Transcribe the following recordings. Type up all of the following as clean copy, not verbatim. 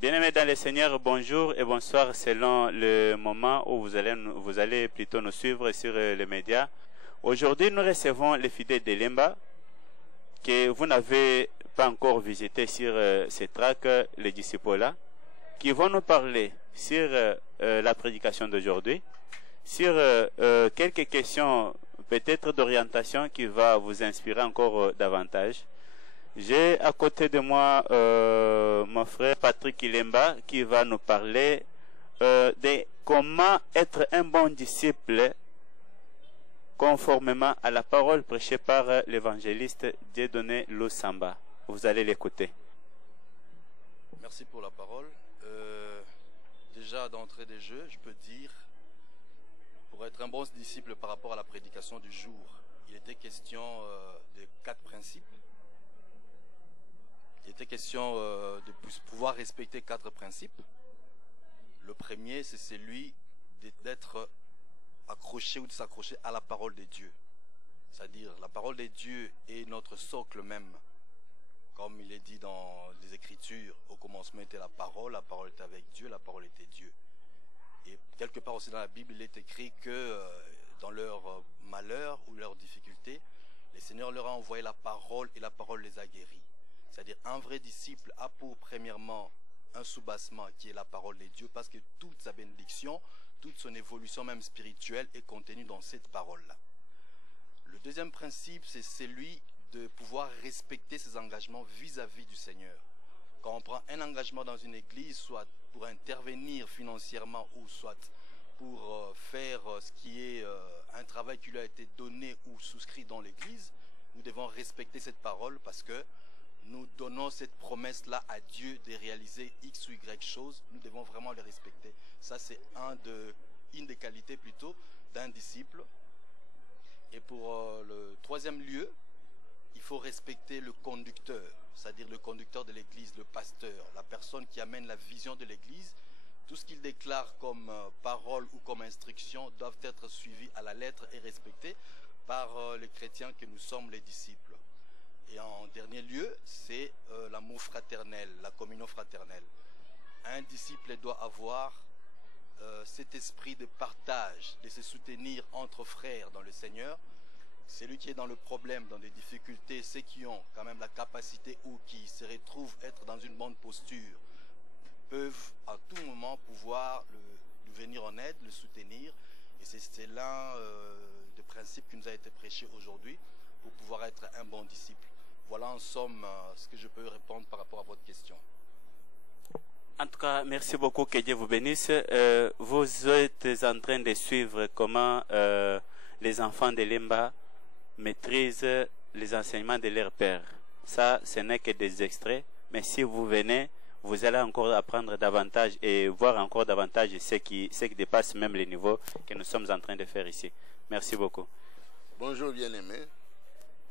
Bien-aimés dans le Seigneur, bonjour et bonsoir selon le moment où vous allez plutôt nous suivre sur les médias. Aujourd'hui, nous recevons les fidèles de Lemba que vous n'avez pas encore visité sur ces tracts, les disciples-là, qui vont nous parler sur la prédication d'aujourd'hui, sur quelques questions peut-être d'orientation qui va vous inspirer encore davantage. J'ai à côté de moi mon frère Patrick Ilemba qui va nous parler de comment être un bon disciple conformément à la parole prêchée par l'évangéliste Dieudonné Lusamba. Vous allez l'écouter. Merci pour la parole. Déjà d'entrée des jeux, je peux dire, pour être un bon disciple par rapport à la prédication du jour, il était question de 4 principes. Il était question de pouvoir respecter 4 principes. Le premier, c'est celui d'être accroché ou de s'accrocher à la parole de Dieu. C'est-à-dire, la parole de Dieu est notre socle même. Comme il est dit dans les Écritures, au commencement était la parole était avec Dieu, la parole était Dieu. Et quelque part aussi dans la Bible, il est écrit que dans leur malheur ou leurs difficultés, le Seigneur leur a envoyé la parole et la parole les a guéris. C'est-à-dire un vrai disciple a pour premièrement un soubassement qui est la parole de Dieu, parce que toute sa bénédiction, toute son évolution même spirituelle est contenue dans cette parole-là. Le deuxième principe, c'est celui de pouvoir respecter ses engagements vis-à-vis du Seigneur. Quand on prend un engagement dans une église, soit pour intervenir financièrement ou soit pour faire ce qui est un travail qui lui a été donné ou souscrit dans l'église, nous devons respecter cette parole parce que nous donnons cette promesse-là à Dieu de réaliser X ou Y choses. Nous devons vraiment le respecter. Ça, c'est une des qualités plutôt d'un disciple. Et pour le troisième lieu, il faut respecter le conducteur, c'est-à-dire le conducteur de l'église, le pasteur, la personne qui amène la vision de l'église. Tout ce qu'il déclare comme parole ou comme instruction doivent être suivis à la lettre et respectés par les chrétiens que nous sommes, les disciples. Et en dernier lieu, c'est l'amour fraternel, la communion fraternelle. Un disciple doit avoir cet esprit de partage, de se soutenir entre frères dans le Seigneur. Celui qui est dans le problème, dans des difficultés, ceux qui ont quand même la capacité ou qui se retrouvent être dans une bonne posture, peuvent à tout moment pouvoir lui venir en aide, le soutenir. Et c'est l'un des principes qui nous a été prêché aujourd'hui pour pouvoir être un bon disciple. Voilà en somme ce que je peux répondre par rapport à votre question. En tout cas, merci beaucoup, que Dieu vous bénisse. Vous êtes en train de suivre comment les enfants de Lemba maîtrisent les enseignements de leur père. Ça, ce n'est que des extraits, mais si vous venez, vous allez encore apprendre davantage et voir encore davantage ce qui dépasse même les niveaux que nous sommes en train de faire ici. Merci beaucoup. Bonjour bien-aimé.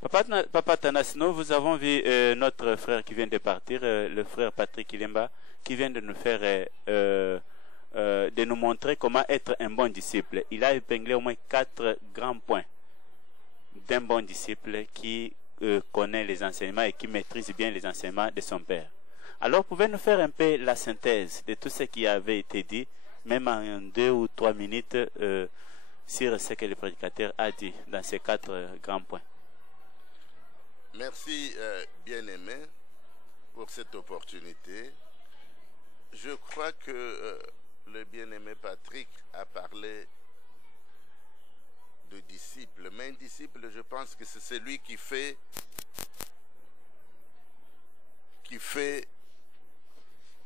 Papa Tanas, nous vous avons vu notre frère qui vient de partir, le frère Patrick Ilemba, qui vient de nous faire, de nous montrer comment être un bon disciple. Il a épinglé au moins 4 grands points d'un bon disciple qui connaît les enseignements et qui maîtrise bien les enseignements de son père. Alors, pouvez-nous faire un peu la synthèse de tout ce qui avait été dit, même en 2 ou 3 minutes, sur ce que le prédicateur a dit dans ces 4 grands points? Merci bien-aimé pour cette opportunité. Je crois que le bien-aimé Patrick a parlé de disciple. Mais un disciple, je pense que c'est celui qui fait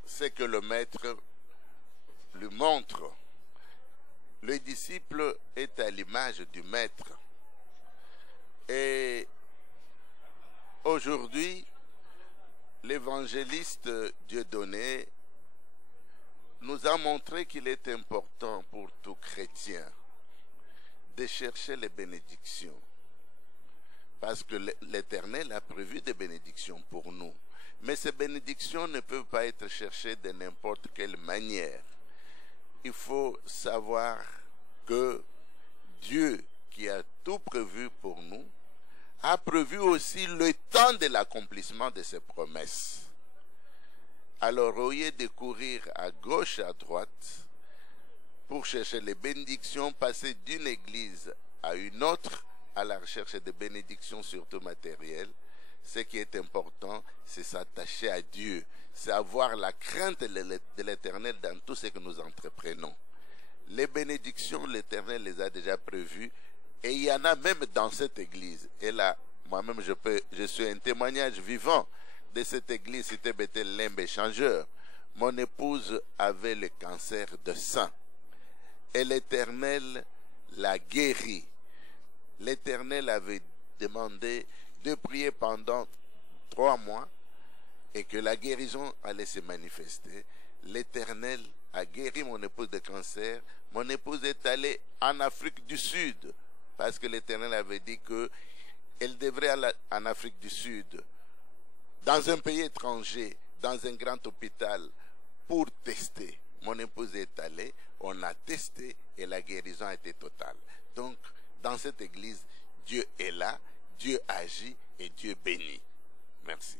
ce que le maître lui montre. Le disciple est à l'image du maître. Et aujourd'hui, l'évangéliste Dieudonné nous a montré qu'il est important pour tout chrétien de chercher les bénédictions. Parce que l'Éternel a prévu des bénédictions pour nous. Mais ces bénédictions ne peuvent pas être cherchées de n'importe quelle manière. Il faut savoir que Dieu a prévu aussi le temps de l'accomplissement de ses promesses. Alors, au lieu de courir à gauche et à droite pour chercher les bénédictions, passer d'une église à une autre à la recherche de bénédictions, surtout matérielles, ce qui est important, c'est s'attacher à Dieu, c'est avoir la crainte de l'Éternel dans tout ce que nous entreprenons. Les bénédictions, l'Éternel les a déjà prévues, et il y en a même dans cette église. Et là, moi-même, je suis un témoignage vivant de cette église Cité Bethel Lembe Échangeur. Mon épouse avait le cancer de sein. Et l'Éternel l'a guéri. L'Éternel avait demandé de prier pendant 3 mois et que la guérison allait se manifester. L'Éternel a guéri mon épouse de cancer. Mon épouse est allée en Afrique du Sud parce que l'Éternel avait dit qu'elle devrait aller en Afrique du Sud, dans un pays étranger, dans un grand hôpital, pour tester. Mon épouse est allée, on a testé et la guérison a été totale. Donc, dans cette église, Dieu est là, Dieu agit et Dieu bénit. Merci.